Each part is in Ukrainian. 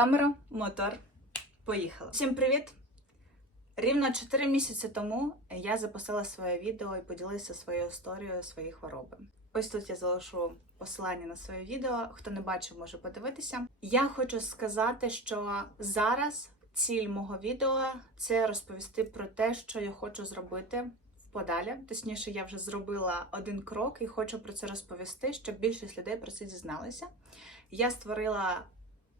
Камера, мотор, поїхали. Всім привіт! Рівно 4 місяці тому я записала своє відео і поділилася своєю історією своєї хвороби. Ось тут я залишу посилання на своє відео. Хто не бачив, може подивитися. Я хочу сказати, що зараз ціль мого відео це розповісти про те, що я хочу зробити подалі. Точніше, я вже зробила один крок і хочу про це розповісти, щоб більшість людей про це дізналися. Я створила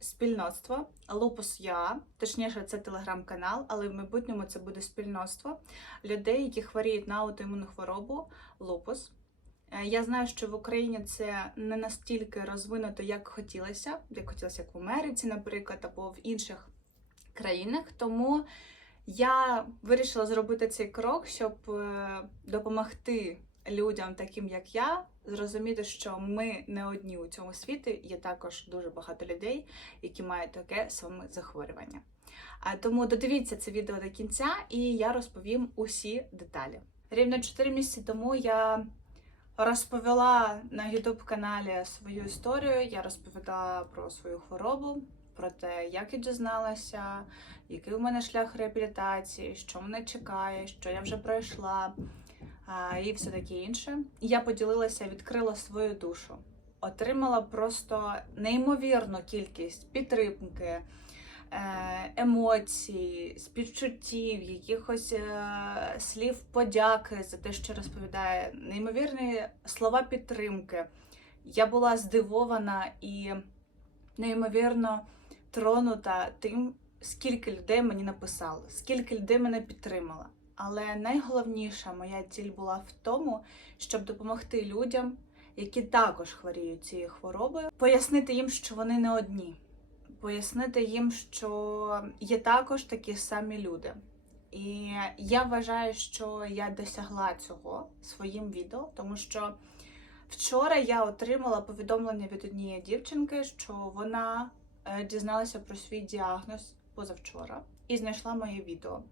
спільноцтво Lupus Я, точніше, це телеграм-канал, але в майбутньому це буде спільноцтво людей, які хворіють на аутоімунну хворобу лупус. Е, Я знаю, що в Україні це не настільки розвинуто, як хотілося, як хотілося як в Америці, наприклад, або в інших країнах. Тому я вирішила зробити цей крок, щоб е, допомогти людям, таким як я, зрозуміти, що ми не одні у цьому світі. Є також дуже багато людей, які мають таке саме захворювання. Тому додивіться це відео до кінця, і я розповім усі деталі. Рівно 4 місяці тому я розповіла на youtube каналі свою історію. Я розповідала про свою хворобу, про те, як я дізналася, який у мене шлях реабілітації, що мене чекає, що я вже пройшла і все таке інше. Я поділилася, відкрила свою душу, отримала просто неймовірну кількість підтримки. е, Емоцій, співчуттів, якихось е, слів подяки за те, що розповідає, неймовірні слова підтримки. Я була здивована і неймовірно тронута тим, скільки людей мені написало, скільки людей мене підтримало. Але найголовніша моя ціль була в тому, щоб допомогти людям, які також хворіють цією хворобою, пояснити їм, що вони не одні, пояснити їм, що є також такі самі люди. І я вважаю, що я досягла цього своїм відео, тому що вчора я отримала повідомлення від однієї дівчинки, що вона е, дізналася про свій діагноз позавчора і знайшла моє відео.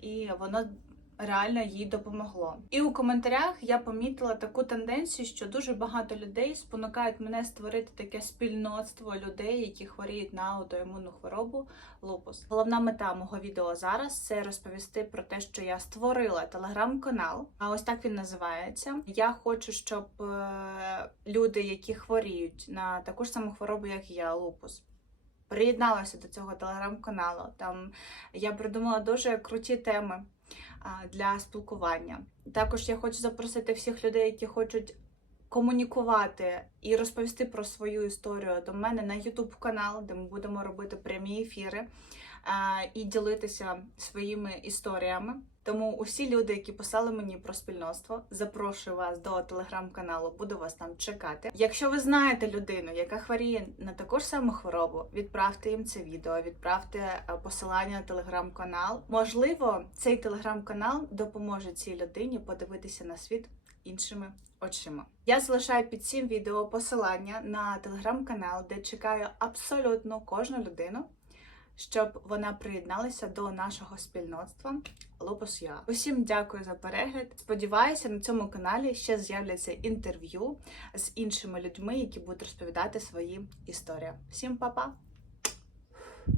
І воно реально їй допомогло. І у коментарях я помітила таку тенденцію, що дуже багато людей спонукають мене створити таке спільноцтво людей, які хворіють на аутоімунну хворобу лупус. Головна мета мого відео зараз це розповісти про те, що я створила телеграм-канал. А ось так він називається. Я хочу, щоб е, люди, які хворіють на таку ж саму хворобу, як я, лупус. Приєдналася до цього телеграм-каналу. Там я придумала дуже круті теми для спілкування. Також я хочу запросити всіх людей, які хочуть комунікувати і розповісти про свою історію до мене на YouTube канал, де ми будемо робити прямі ефіри і ділитися своїми історіями. Тому усі люди, які писали мені про спільноцтво, запрошую вас до телеграм-каналу, буду вас там чекати. Якщо ви знаєте людину, яка хворіє на таку ж саму хворобу, відправте їм це відео, відправте е, посилання на телеграм-канал. Можливо, цей телеграм-канал допоможе цій людині подивитися на світ іншими очима. Я залишаю під цим відео посилання на телеграм-канал, де чекаю абсолютно кожну людину щоб вона приєдналася до нашого спільноцтва Лопус Я. Усім дякую за перегляд. Сподіваюся, на цьому каналі ще з'являться інтерв'ю з іншими людьми, які будуть розповідати свої історії. Всім па-па!